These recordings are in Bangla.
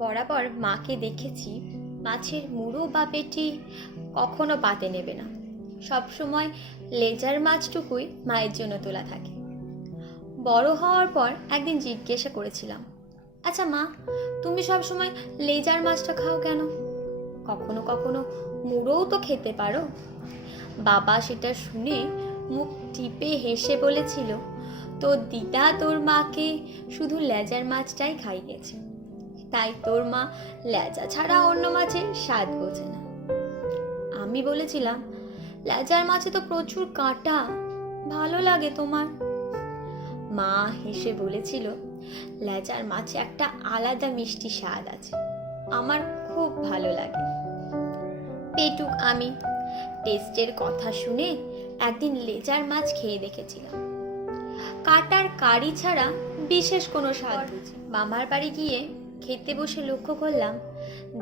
বরাবর মাকে দেখেছি মাছের মুড়ো বা পেটি কখনো পাতে নেবে না, সবসময় লেজার মাছটুকুই মায়ের জন্য তোলা থাকে। বড় হওয়ার পর একদিন জিজ্ঞাসা করেছিলাম, আচ্ছা মা, তুমি সবসময় লেজার মাছটা খাও কেন? কখনো কখনো মুড়োও তো খেতে পারো। বাবা সেটা শুনে মুখ টিপে হেসে বলেছিল, তোর দিদা তোর মাকে শুধু লেজার মাছটাই খাইয়েছে, তাই তোর মা লেজা ছাড়া অন্য মাছের স্বাদ বোঝে না। আমি বলেছিলাম, লেজার মাছে তো প্রচুর কাঁটা, ভালো লাগে তোমার? মা হেসে বলেছিল, লেজার মাছে একটা আলাদা মিষ্টি স্বাদ আছে, আমার খুব ভালো লাগে। পেটুক আমি টেস্টের কথা শুনে একদিন লেজার মাছ খেয়ে দেখেছিলাম। কাটার কারি ছাড়া বিশেষ কোনো স্বাদ বুঝি। মামার বাড়ি গিয়ে খেতে বসে লক্ষ্য করলাম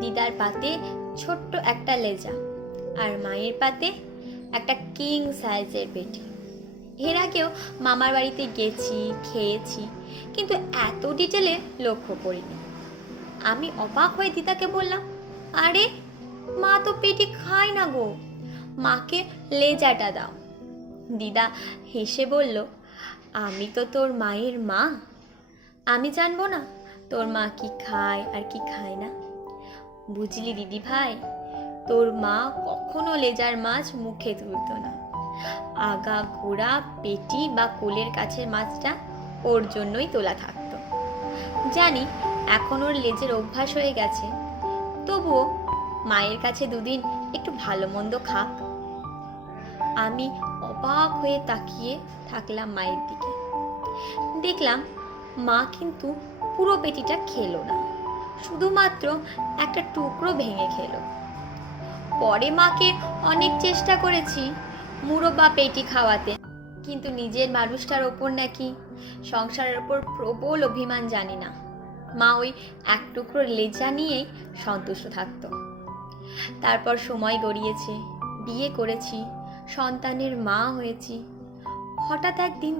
দিদার পাতে ছোট্ট একটা লেজা আর মায়ের পাতে একটা কিং সাইজের পেটি। এর আগেও মামার বাড়িতে গেছি, খেয়েছি, কিন্তু এত ডিটেলে লক্ষ্য করিনি। আমি অবাক হয়ে দিদাকে বললাম, আরে মা তো পেটি খায় না গো, মাকে লেজাটা দাও। দিদা হেসে বলল, আমি তো তোর মায়ের মা, আমি জানবো না তোর মা কি খায় আর কি খায় না? বুঝলি দিদি ভাই, তোর মা কখনো লেজার মাছ মুখে তুলতো না, আগা গোড়া পেটি বা কোলের কাছের মাছটা ওর জন্যই তোলা থাকতো। জানি এখন ওর লেজের অভ্যাস হয়ে গেছে, তবুও মায়ের কাছে দুদিন একটু ভালো মন্দ খাক। আমি অবাক হয়ে তাকিয়ে থাকলাম মায়ের দিকে। দেখলাম মা কিন্তু পুরো পেটিটা খেলো না, শুধুমাত্র একটা টুকরো ভেঙে খেলো। পরে মাকে অনেক চেষ্টা করেছি মুড়ো বা পেটি খাওয়াতে, কিন্তু নিজের মানুষটার ওপর নাকি সংসারের ওপর প্রবল অভিমান, জানি না, মা ওই এক টুকরো লেজা নিয়েই সন্তুষ্ট থাকতো। তারপর সময় গড়িয়েছে, বিয়ে করেছি, সন্তানের মা হয়েছি। হঠাৎ একদিন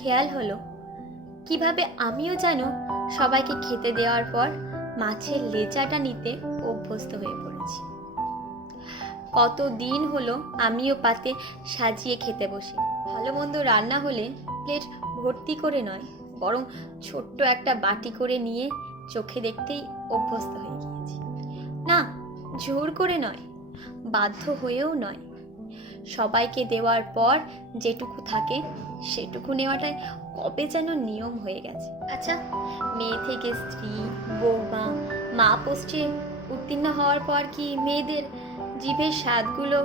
খেয়াল হলো কিভাবে আমিও যেন সবাইকে খেতে দেওয়ার পর মাছের লেজাটা নিতে অভ্যস্ত হয়ে পড়েছি। কতদিন হলো আমিও পাতে সাজিয়ে খেতে বসি। ভালো মন্দ রান্না হলে প্লেট ভর্তি করে নয়, বরং ছোট্ট একটা বাটি করে নিয়ে চোখে দেখতেই অভ্যস্ত হয়ে গিয়েছি। না, জোর করে নয়, বাধ্য হয়েও নয়, সবাইকে দেওয়ার পর যেটুকু থাকে সেটুকু নেওয়াটাই কবে যেন নিয়ম হয়ে গেছে। আচ্ছা, মেয়ে থেকে স্ত্রী, বৌমা, মা পোস্টে উত্তীর্ণ হওয়ার পর কি মেয়েদের জিভের স্বাদগুলো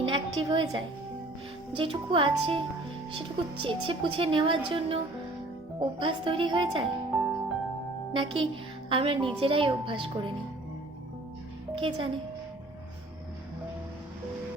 ইনঅ্যাক্টিভ হয়ে যায়? যেটুকু আছে সেটুকু চেঁচে পুছে নেওয়ার জন্য অভ্যাস তৈরি হয়ে যায়, নাকি আমরা নিজেরাই অভ্যাস করে নিই? কে জানে।